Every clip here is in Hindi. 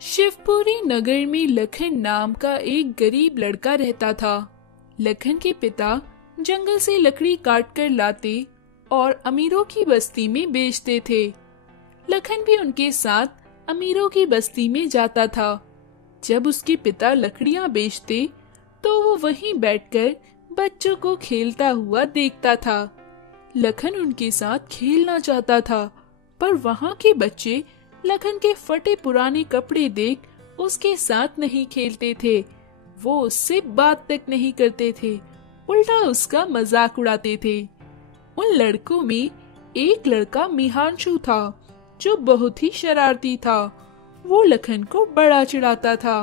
शिवपुरी नगर में लखन नाम का एक गरीब लड़का रहता था। लखन के पिता जंगल से लकड़ी काट कर लाते और अमीरों की बस्ती में बेचते थे। लखन भी उनके साथ अमीरों की बस्ती में जाता था। जब उसके पिता लकड़ियां बेचते तो वो वहीं बैठकर बच्चों को खेलता हुआ देखता था। लखन उनके साथ खेलना चाहता था, पर वहाँ के बच्चे लखन के फटे पुराने कपड़े देख उसके साथ नहीं खेलते थे। वो उससे बात तक नहीं करते थे, उल्टा उसका मजाक उड़ाते थे। उन लड़कों में एक लड़का मिहांशु था, जो बहुत ही शरारती था। वो लखन को बड़ा चिढ़ाता था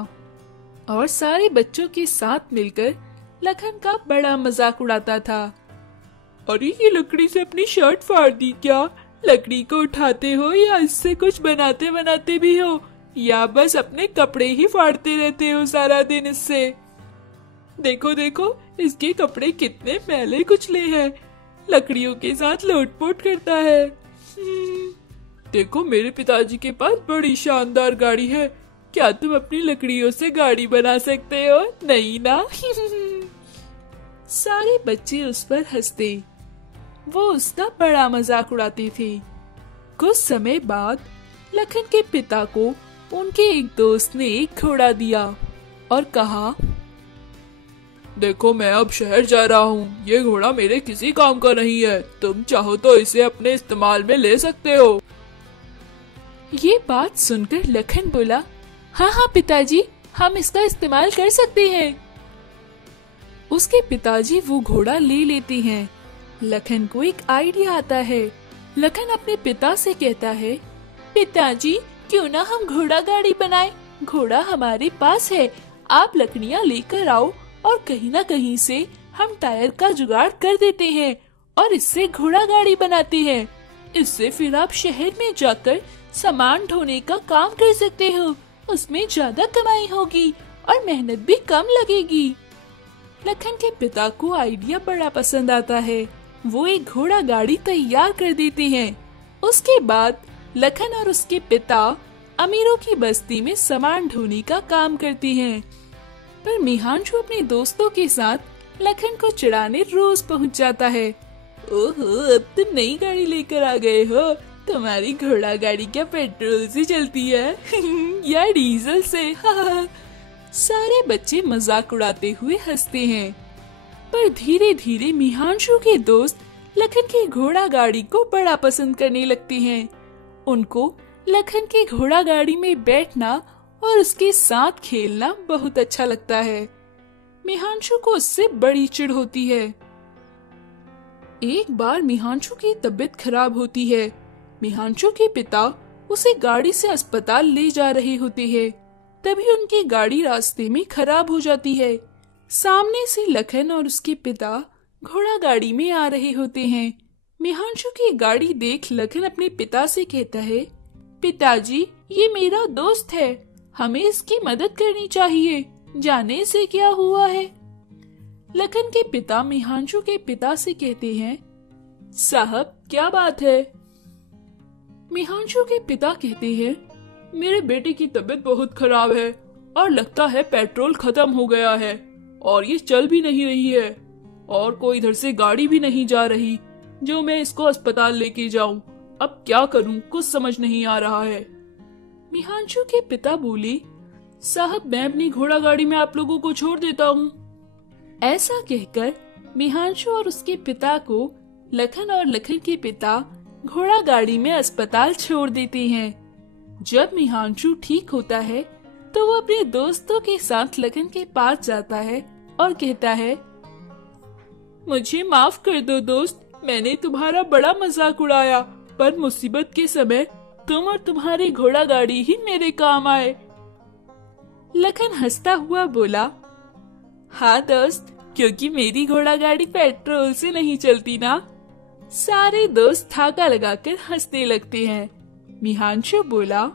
और सारे बच्चों के साथ मिलकर लखन का बड़ा मजाक उड़ाता था। अरे ये लकड़ी से अपनी शर्ट फाड़ दी क्या? लकड़ी को उठाते हो या इससे कुछ बनाते बनाते भी हो, या बस अपने कपड़े ही फाड़ते रहते हो सारा दिन इससे? देखो देखो इसके कपड़े कितने मैले कुचले हैं, लकड़ियों के साथ लोटपोट करता है। देखो मेरे पिताजी के पास बड़ी शानदार गाड़ी है, क्या तुम अपनी लकड़ियों से गाड़ी बना सकते हो? नहीं ना? सारे बच्चे उस पर हंसते, वो उसका बड़ा मजाक उड़ाते थे। कुछ समय बाद लखन के पिता को उनके एक दोस्त ने एक घोड़ा दिया और कहा, देखो मैं अब शहर जा रहा हूँ, ये घोड़ा मेरे किसी काम का नहीं है, तुम चाहो तो इसे अपने इस्तेमाल में ले सकते हो। ये बात सुनकर लखन बोला, हाँ हाँ पिताजी, हम इसका इस्तेमाल कर सकते हैं। उसके पिताजी वो घोड़ा ले लेते हैं। लखन को एक आइडिया आता है। लखन अपने पिता से कहता है, पिताजी क्यों ना हम घोड़ा गाड़ी बनाएं? घोड़ा हमारे पास है, आप लकड़ियाँ लेकर आओ और कहीं ना कहीं से हम टायर का जुगाड़ कर देते हैं और इससे घोड़ा गाड़ी बनाते हैं। इससे फिर आप शहर में जाकर सामान ढोने का काम कर सकते हो, उसमें ज्यादा कमाई होगी और मेहनत भी कम लगेगी। लखन के पिता को आइडिया बड़ा पसंद आता है। वो एक घोड़ा गाड़ी तैयार कर देते हैं। उसके बाद लखन और उसके पिता अमीरों की बस्ती में सामान ढोने का काम करते हैं। पर मिहांशु अपने दोस्तों के साथ लखन को चिढ़ाने रोज पहुंच जाता है। ओहो, अब तुम नई गाड़ी लेकर आ गए हो, तुम्हारी घोड़ा गाड़ी क्या पेट्रोल से चलती है या डीजल से? सारे बच्चे मजाक उड़ाते हुए हंसते हैं। पर धीरे धीरे मिहांशु के दोस्त लखन की घोड़ा गाड़ी को बड़ा पसंद करने लगते हैं। उनको लखन की घोड़ा गाड़ी में बैठना और उसके साथ खेलना बहुत अच्छा लगता है। मिहांशु को उससे बड़ी चिढ़ होती है। एक बार मिहांशु की तबीयत खराब होती है। मिहांशु के पिता उसे गाड़ी से अस्पताल ले जा रहे होते हैं। तभी उनकी गाड़ी रास्ते में खराब हो जाती है। सामने से लखन और उसके पिता घोड़ा गाड़ी में आ रहे होते हैं। मिहांशु की गाड़ी देख लखन अपने पिता से कहता है, पिताजी ये मेरा दोस्त है, हमें इसकी मदद करनी चाहिए, जाने से क्या हुआ है। लखन के पिता मिहांशु के पिता से कहते हैं, साहब क्या बात है? मिहांशु के पिता कहते हैं, मेरे बेटे की तबीयत बहुत खराब है और लगता है पेट्रोल खत्म हो गया है और ये चल भी नहीं रही है और कोई इधर से गाड़ी भी नहीं जा रही जो मैं इसको अस्पताल लेके जाऊं। अब क्या करूं, कुछ समझ नहीं आ रहा है। मिहांशु के पिता बोले, साहब मैं अपनी घोड़ा गाड़ी में आप लोगों को छोड़ देता हूं। ऐसा कहकर मिहांशु और उसके पिता को लखन और लखन के पिता घोड़ा गाड़ी में अस्पताल छोड़ देते हैं। जब मिहांशु ठीक होता है तो वो अपने दोस्तों के साथ लखन के पास जाता है और कहता है, मुझे माफ कर दो दोस्त, मैंने तुम्हारा बड़ा मजाक उड़ाया, पर मुसीबत के समय तुम और तुम्हारी घोड़ा गाड़ी ही मेरे काम आए। लखन हंसता हुआ बोला, हाँ दोस्त, क्योंकि मेरी घोड़ा गाड़ी पेट्रोल से नहीं चलती ना। सारे दोस्त ठाका लगाकर हंसने लगते हैं। मिहांशु बोला,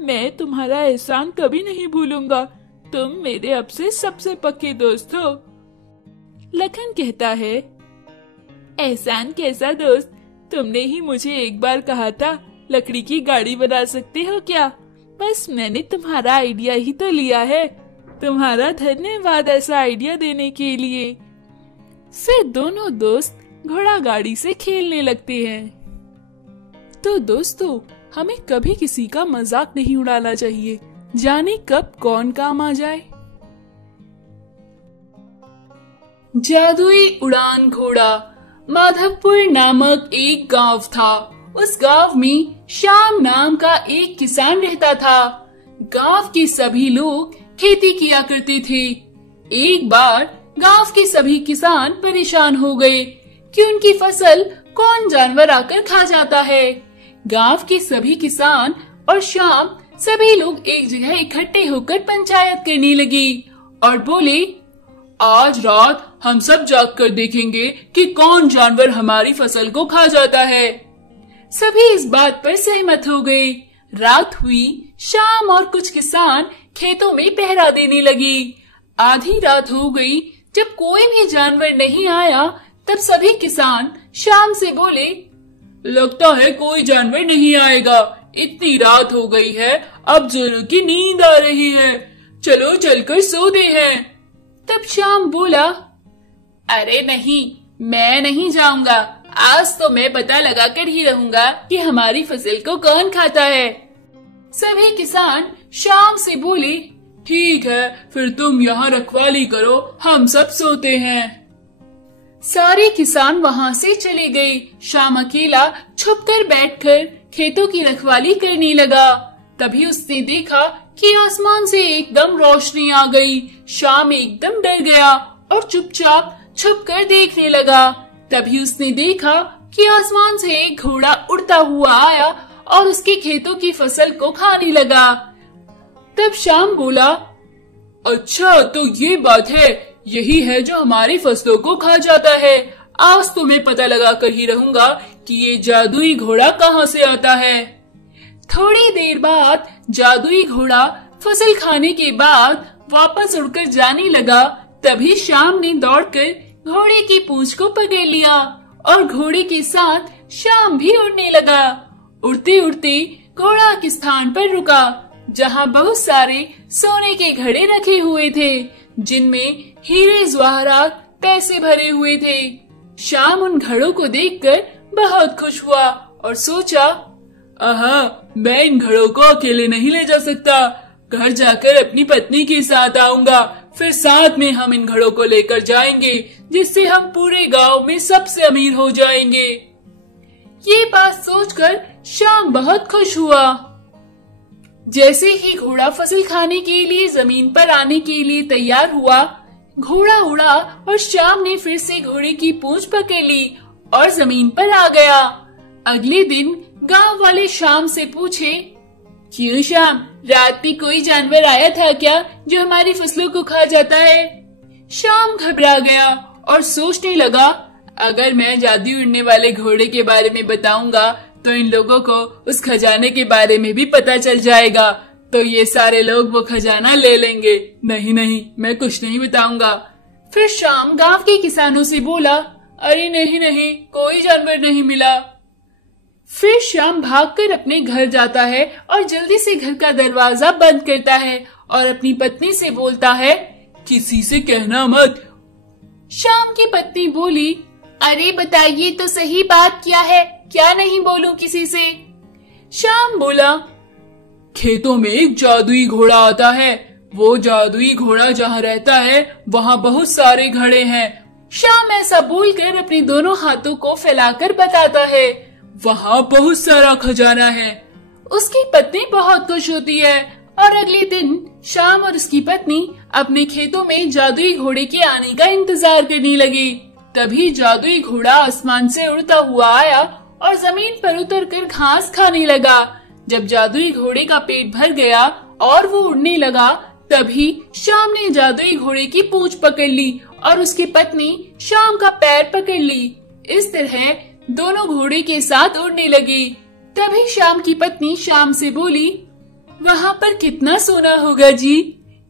मैं तुम्हारा एहसान कभी नहीं भूलूंगा, तुम मेरे अब से सबसे पक्के दोस्त हो। लखन कहता है, एहसान कैसा दोस्त, तुमने ही मुझे एक बार कहा था लकड़ी की गाड़ी बना सकते हो क्या, बस मैंने तुम्हारा आइडिया ही तो लिया है। तुम्हारा धन्यवाद ऐसा आइडिया देने के लिए। फिर दोनों दोस्त घोड़ा गाड़ी से खेलने लगते हैं। तो दोस्तों, हमें कभी किसी का मजाक नहीं उड़ाना चाहिए, जाने कब कौन काम आ जाए। जादुई उड़ान घोड़ा। माधवपुर नामक एक गांव था। उस गांव में श्याम नाम का एक किसान रहता था। गांव के सभी लोग खेती किया करते थे। एक बार गांव के सभी किसान परेशान हो गए कि उनकी फसल कौन जानवर आकर खा जाता है। गांव के सभी किसान और श्याम सभी लोग एक जगह इकट्ठे होकर पंचायत करने लगे और बोले, आज रात हम सब जाग कर देखेंगे कि कौन जानवर हमारी फसल को खा जाता है। सभी इस बात पर सहमत हो गए। रात हुई, श्याम और कुछ किसान खेतों में पहरा देने लगे। आधी रात हो गई, जब कोई भी जानवर नहीं आया, तब सभी किसान श्याम से बोले, लगता है कोई जानवर नहीं आएगा। इतनी रात हो गई है, अब जोरों की नींद आ रही है, चलो चलकर सोते हैं। तब श्याम बोला, अरे नहीं, मैं नहीं जाऊंगा। आज तो मैं पता लगा कर ही रहूंगा कि हमारी फसल को कौन खाता है। सभी किसान श्याम से बोले, ठीक है, फिर तुम यहाँ रखवाली करो, हम सब सोते हैं। सारे किसान वहाँ से चले गए। श्याम अकेला छुपकर बैठकर खेतों की रखवाली करने लगा। तभी उसने देखा कि आसमान से एकदम रोशनी आ गई। श्याम एकदम डर गया और चुपचाप छुपकर देखने लगा। तभी उसने देखा कि आसमान से एक घोड़ा उड़ता हुआ आया और उसके खेतों की फसल को खाने लगा। तब श्याम बोला, अच्छा तो ये बात है, यही है जो हमारी फसलों को खा जाता है। आज तो मैं पता लगा कर ही रहूंगा कि ये जादुई घोड़ा कहाँ से आता है। थोड़ी देर बाद जादुई घोड़ा फसल खाने के बाद वापस उड़कर जाने लगा। तभी श्याम ने दौड़कर घोड़े की पूंछ को पकड़ लिया और घोड़े के साथ श्याम भी उड़ने लगा। उड़ते उड़ते घोड़ा एक स्थान पर रुका, जहाँ बहुत सारे सोने के घड़े रखे हुए थे, जिनमें हीरे जवाहरात पैसे भरे हुए थे। श्याम उन घड़ों को देखकर बहुत खुश हुआ और सोचा, मैं इन घड़ों को अकेले नहीं ले जा सकता, घर जाकर अपनी पत्नी के साथ आऊंगा, फिर साथ में हम इन घड़ों को लेकर जाएंगे, जिससे हम पूरे गांव में सबसे अमीर हो जाएंगे। ये बात सोचकर श्याम बहुत खुश हुआ। जैसे ही घोड़ा फसल खाने के लिए जमीन पर आने के लिए तैयार हुआ, घोड़ा उड़ा और श्याम ने फिर से घोड़े की पूंछ पकड़ ली और जमीन पर आ गया। अगले दिन गांव वाले श्याम से पूछे, क्यों श्याम, रात में कोई जानवर आया था क्या जो हमारी फसलों को खा जाता है? श्याम घबरा गया और सोचने लगा, अगर मैं जादू उड़ने वाले घोड़े के बारे में बताऊंगा तो इन लोगों को उस खजाने के बारे में भी पता चल जाएगा, तो ये सारे लोग वो खजाना ले लेंगे। नहीं नहीं, मैं कुछ नहीं बताऊंगा। फिर श्याम गांव के किसानों से बोला, अरे नहीं नहीं, कोई जानवर नहीं मिला। फिर श्याम भागकर अपने घर जाता है और जल्दी से घर का दरवाजा बंद करता है और अपनी पत्नी से बोलता है, किसी से कहना मत। श्याम की पत्नी बोली, अरे बताइए तो सही, बात क्या है, क्या नहीं बोलूं किसी से? श्याम बोला, खेतों में एक जादुई घोड़ा आता है, वो जादुई घोड़ा जहाँ रहता है वहाँ बहुत सारे घड़े हैं। श्याम ऐसा बोलकर अपने दोनों हाथों को फैलाकर बताता है, वहाँ बहुत सारा खजाना है। उसकी पत्नी बहुत खुश होती है और अगले दिन श्याम और उसकी पत्नी अपने खेतों में जादुई घोड़े के आने का इंतजार करने लगी। तभी जादुई घोड़ा आसमान से उड़ता हुआ आया और जमीन पर उतरकर घास खाने लगा। जब जादुई घोड़े का पेट भर गया और वो उड़ने लगा, तभी श्याम ने जादुई घोड़े की पूंछ पकड़ ली और उसकी पत्नी श्याम का पैर पकड़ ली। इस तरह दोनों घोड़े के साथ उड़ने लगी। तभी श्याम की पत्नी श्याम से बोली, वहाँ पर कितना सोना होगा जी?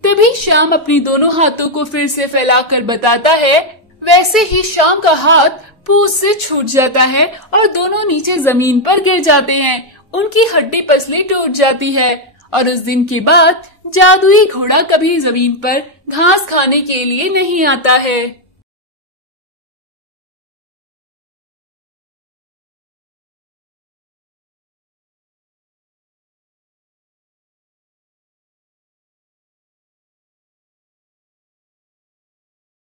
तभी श्याम अपनी दोनों हाथों को फिर से फैलाकर बताता है। वैसे ही श्याम का हाथ पूंछ से छूट जाता है और दोनों नीचे जमीन पर गिर जाते हैं। उनकी हड्डी पसली टूट जाती है और उस दिन के बाद जादुई घोड़ा कभी जमीन पर घास खाने के लिए नहीं आता है।